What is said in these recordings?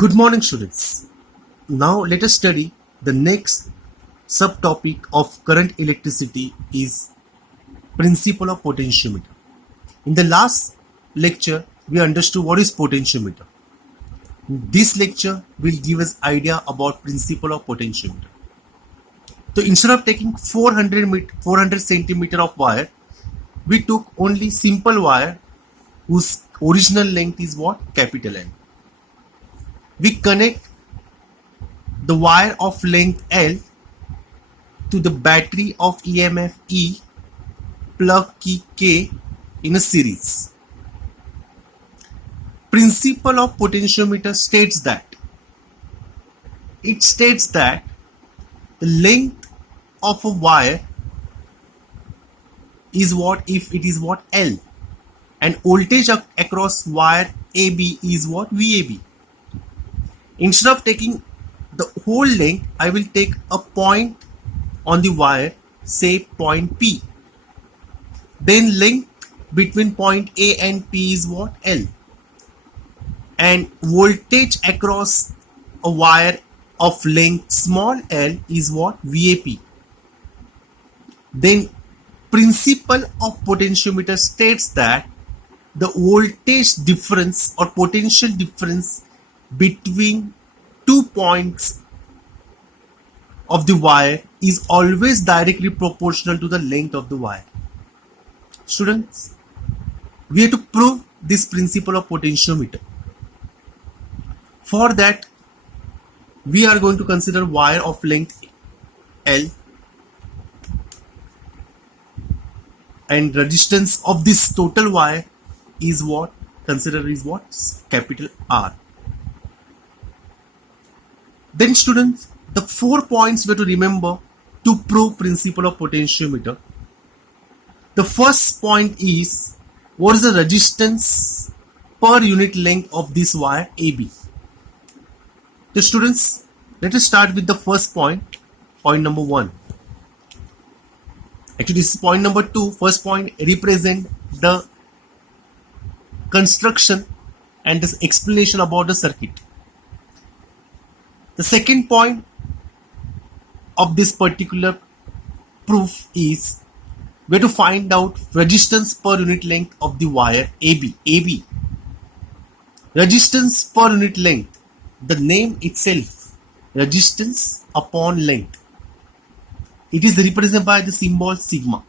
Good morning, students. Now let us study the next subtopic of current electricity is principle of potentiometer. In the last lecture, we understood what is potentiometer. This lecture will give us idea about principle of potentiometer. So instead of taking 400 centimeter of wire, we took only simple wire whose original length is what? Capital N. We connect the wire of length L to the battery of EMF E plug key K in a series. Principle of potentiometer states that the length of a wire is what if it is what L, and voltage across wire AB is what VAB. Instead of taking the whole length, I will take a point on the wire, say point P. Then length between point A and P is what? L. And voltage across a wire of length small l is what? VAP. Then principle of potentiometer states that the voltage difference or potential difference between 2 points of the wire is always directly proportional to the length of the wire. Students, we have to prove this principle of potentiometer. For that, we are going to consider wire of length L and resistance of this total wire is what? Consider is what? Capital R. Then students, the 4 points we have to remember to prove principle of potentiometer. The first point is, what is the resistance per unit length of this wire AB? The students, let us start with the first point number 1. Actually, this is point number 2. First point represent the construction and this explanation about the circuit. The second point of this particular proof is we have to find out resistance per unit length of the wire AB. Resistance per unit length, the name itself, resistance upon length. It is represented by the symbol sigma.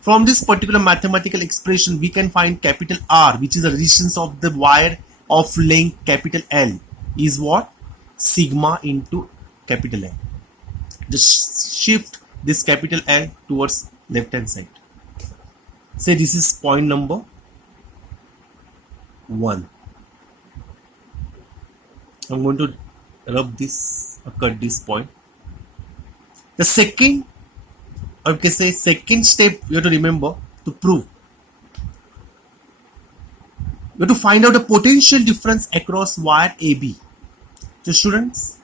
From this particular mathematical expression, we can find capital R, which is the resistance of the wire of length capital L, is what? Sigma into capital L. Just shift this capital L towards left hand side. Say this is point number 1. I'm going to rub this or cut this point. The second, or you can say second step, you have to remember to prove. You have to find out the potential difference across wire AB. So students,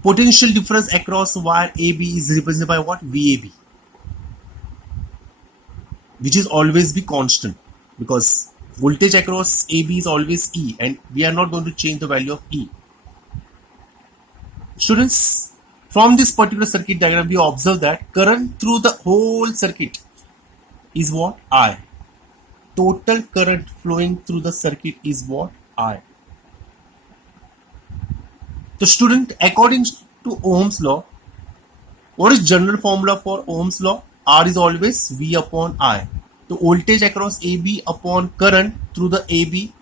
potential difference across wire AB is represented by what? VAB, which is always be constant because voltage across AB is always E and we are not going to change the value of E. Students, from this particular circuit diagram, we observe that current through the whole circuit is what? I. Total current flowing through the circuit is what? I. The student, according to Ohm's law, what is general formula for Ohm's law? R is always V upon I. The voltage across AB upon current through the AB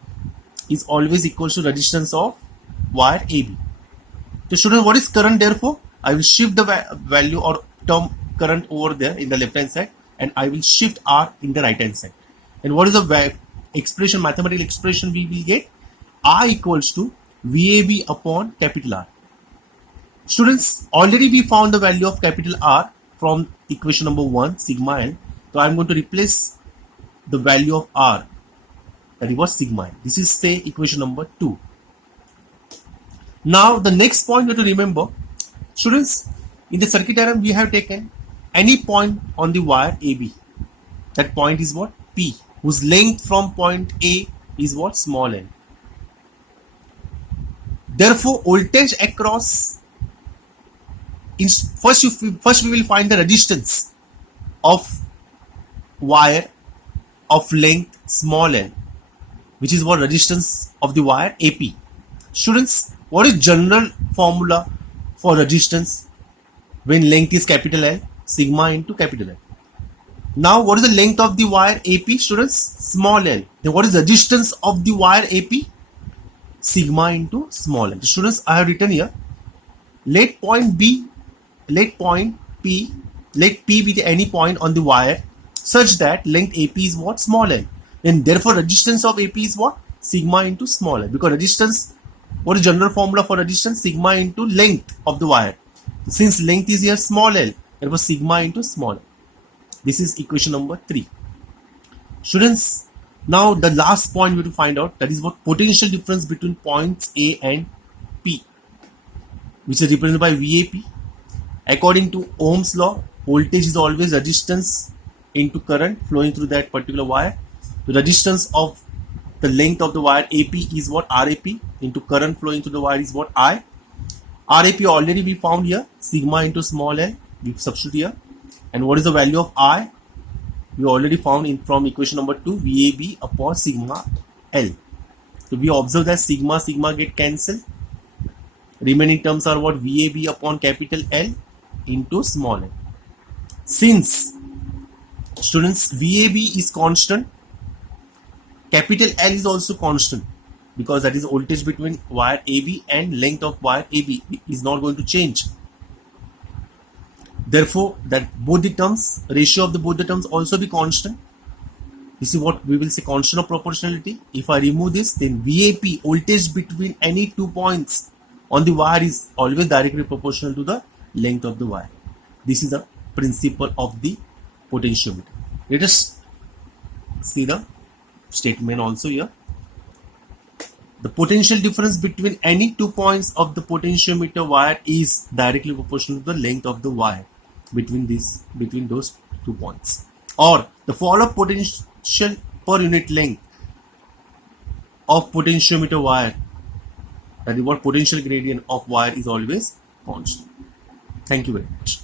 is always equal to resistance of wire AB. The student, what is current therefore? I will shift the value or term current over there in the left hand side and I will shift R in the right hand side. And what is the expression, mathematical expression we will get? I equals to VAB upon capital R. Students, already we found the value of capital R from equation number 1, sigma L. So I am going to replace the value of R, that was sigma L. This is say equation number 2. Now the next point you have to remember, students, in the circuit diagram we have taken any point on the wire AB. That point is what? P, whose length from point A is what? Small n. Therefore, voltage across first we will find the resistance of wire of length small l, which is what resistance of the wire AP. Students, what is general formula for resistance when length is capital L? Sigma into capital L. Now, what is the length of the wire AP? Students, small l. Then what is the resistance of the wire AP? Sigma into small l. Students, I have written here, let point P be the any point on the wire such that length AP is what? Small l. And therefore resistance of AP is what? Sigma into small l. Because resistance, what is general formula for resistance? Sigma into length of the wire. Since length is here small l, therefore sigma into small l. This is equation number 3. Students, now the last point we have to find out, that is what potential difference between points A and P, which is represented by VAP. According to Ohm's law, voltage is always resistance into current flowing through that particular wire. The resistance of the length of the wire AP is what? RAP into current flowing through the wire is what? I. RAP already we found here, sigma into small l, we substitute here. And what is the value of I? We already found from equation number 2, VAB upon sigma L. So we observe that sigma get cancelled. Remaining terms are what? VAB upon capital L into small l. Since, students, VAB is constant, capital L is also constant, because that is voltage between wire AB and length of wire AB is not going to change. Therefore, that both the terms, ratio of both the terms also be constant. This is what we will say, constant of proportionality. If I remove this, then VAP, voltage between any 2 points on the wire, is always directly proportional to the length of the wire. This is the principle of the potentiometer. Let us see the statement also here. The potential difference between any 2 points of the potentiometer wire is directly proportional to the length of the wire between those 2 points. Or the fall of potential per unit length of potentiometer wire, that is what potential gradient of wire, is always constant. Thank you very much.